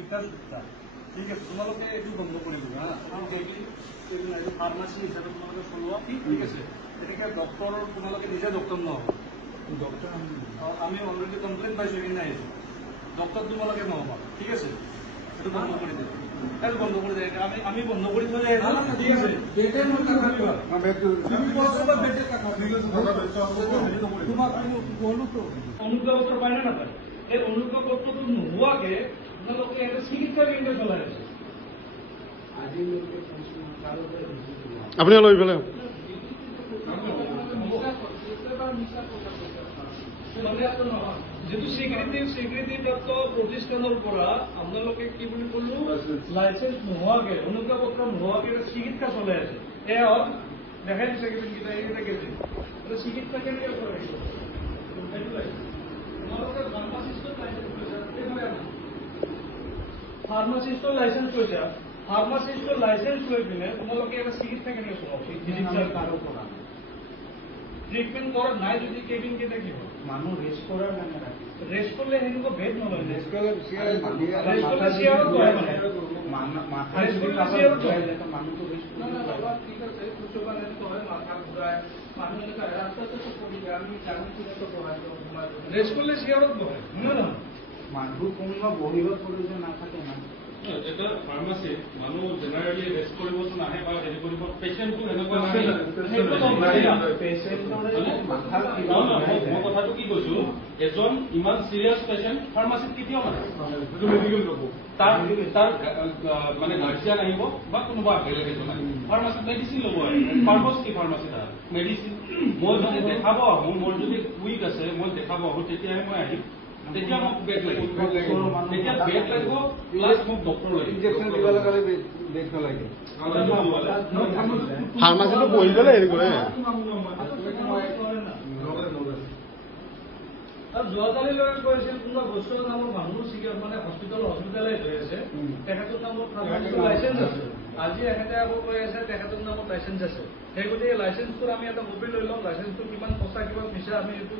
বিকাশ গুপ্তা ঠিক আছে তোমালোকে এইটো বন্ধ কৰিব ফাৰ্মাচী হিচাপে তোমালোকে চলোৱা ঠিক আছে গতিকে ডক্টৰৰ তোমালোকে নিজে ডক্টৰ নহ'ব ডক্টৰ আমি অলৰেডি কমপ্লেইন পাইছোঁ সেইদিনা আহিছোঁ ডক্টৰ তোমালোকে নহ'বা ঠিক আছে এইটো বন্ধ কৰি দিওঁ এইটো বন্ধ কৰি দিয়ে আমি বন্ধ কৰি থৈ যাই ঠিক আছে অনুজ্ঞাপত্ৰ পায় নে নাপায় এই অনুজ্ঞাপত্ৰটো নোহোৱাকে আপোনালোকে এটা চিকিৎসা কেন্দ্ৰ চলাই আছে আপুনি লৈ পেলাই যিটো স্বীকৃতিপ্ৰাপ্ত প্ৰতিষ্ঠানৰ পৰা আপোনালোকে কি বুলি ক'লো লাইচেঞ্চ নোহোৱাকে অনুজ্ঞাপত্ৰ নোহোৱাকে চিকিৎসা চলাই আছে এয়া দেখাই দিছে কেইটা এইকেইটা কেজি চিকিৎসা কেনেকৈ কৰা তোমালোকে ফাৰ্মাচিষ্টৰ লাইচেঞ্চ লৈছা ফাৰ্মাচিষ্টৰ লাইচেঞ্চ লৈ পিনে তোমালোকে এটা চিকিৎসা কেনেকৈ চলাব ট্ৰিটমেণ্ট কৰা নাই যদি কেবিন কেইটা কি হয় মানুহ ৰেষ্ট কৰাৰ কাৰণে ৰেষ্ট কৰিলে সেনেকুৱা বেড নলয় ৰেষ্ট কৰিলে চিয়াৰত বহে মানে মানুহটো ঠিক আছে কিছুমান এনেকুৱা হয় মাথা ঘূৰাই মানুহ এনেকুৱা ৰাস্তাতে পৰি যায় আমি জানো ৰেষ্ট কৰিলে চিয়াৰত বহে নহয় নহয় মানুহ কোনোবা বহিব কৰিলে নাথাকে না এটা ফাৰ্মাচী মানুহ জেনেৰেলি ৰেষ্ট কৰিবতো নাহে বা হেৰি কৰিব পেচেণ্টটো এনেকুৱা মই কথাটো কি কৈছো এজন ইমান চিৰিয়াছ পেচেণ্ট ফাৰ্মাচীত কেতিয়াও নাহে মেডিকেল ল'ব তাৰ মানে গাৰ্জিয়ান আহিব বা কোনোবা বেলেগ এজন আহিব ফাৰ্মাচীত মেডিচিন ল'ব পাৰ্পজ কি ফাৰ্মাচী তাৰ মেডিচিন মই যদি দেখাব আহোঁ মোৰ যদি উইক আছে মই দেখাব আহোঁ তেতিয়াহে মই আহিম তেতিয়া মোক বেগ লাগিব তেতিয়া বেগ লাগিব প্লাছ মোক ডক্টৰ লাগিব ইনজেকশ্যন দিব লগালে বেগ নালাগে ফাৰ্মাচীটো বহি পেলাই হেৰি কৰে যোৱাকালিলৈকে কৈছিল কোনোবা বস্তুৰ নামৰ মানুহ মানে হস্পিটালে হৈ আছে তেখেতৰ নামত লাইচেঞ্চ আছে আজি এখেতে আকৌ কৈ আছে তেখেতৰ নামত লাইচেঞ্চ আছে সেই গতিকে লাইচেঞ্চটো আমি এটা কপি লৈ লওঁ লাইচেঞ্চটো কিমান সঁচা কিমান মিছা আমি এইটো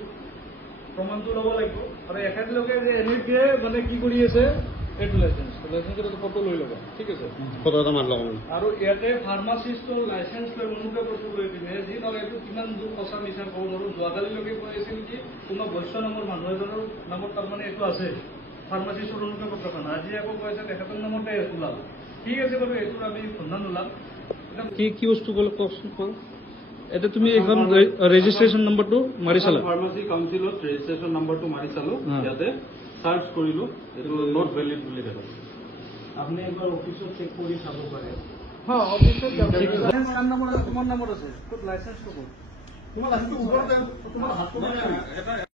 প্ৰমাণটো ল'ব লাগিব আৰু এখেতলোকে যে এনেকে মানে কি কৰি আছে এইটো লাইচেঞ্চৰ ফটো লৈ ল'ব ঠিক আছে ফটো এটা মাৰি ল'ব আৰু ইয়াতে ফাৰ্মাচিষ্টৰ লাইচেঞ্চ লৈ অনুজ্ঞাপত্ৰ লৈ পিনে যি ধৰক এইটো কিমান দূৰ সঁচা মিছা ক'ব নোৱাৰো যোৱাকালিলৈকে কৈ আছিল কি কোনো বৈশ্য নামৰ মানুহ এজনৰ নামত তাৰমানে এইটো আছে ফাৰ্মাচিষ্টৰ অনুজ্ঞাপত্ৰখন আজি আকৌ কৈ আছে তেখেতৰ নামতে ওলাব ঠিক আছে বাৰু এইটো আমি সন্ধান ওলাম কি বস্তু ক'লে কওকচোন কোৱা এটা তুমি এখন ৰেজিষ্ট্ৰেশ্যন নম্বৰটো মাৰি চালা ফাৰ্মাচী কাউন্সিলত ৰেজিষ্ট্ৰেশ্যন নম্বৰটো মাৰি চালো ইয়াতে চাৰ্চ কৰিলো এইটো নট ভেলিড বুলি দেখাইছে আপনি একবাৰ অফিসত চেক কৰি চাব পাৰে হ্যাঁ অফিসত লাইসেন্স কার নাম্বার আছে তোমার নাম্বার আছে কোড লাইসেন্স তো কোড তোমার লাইসেন্স উপরে তোমার হাত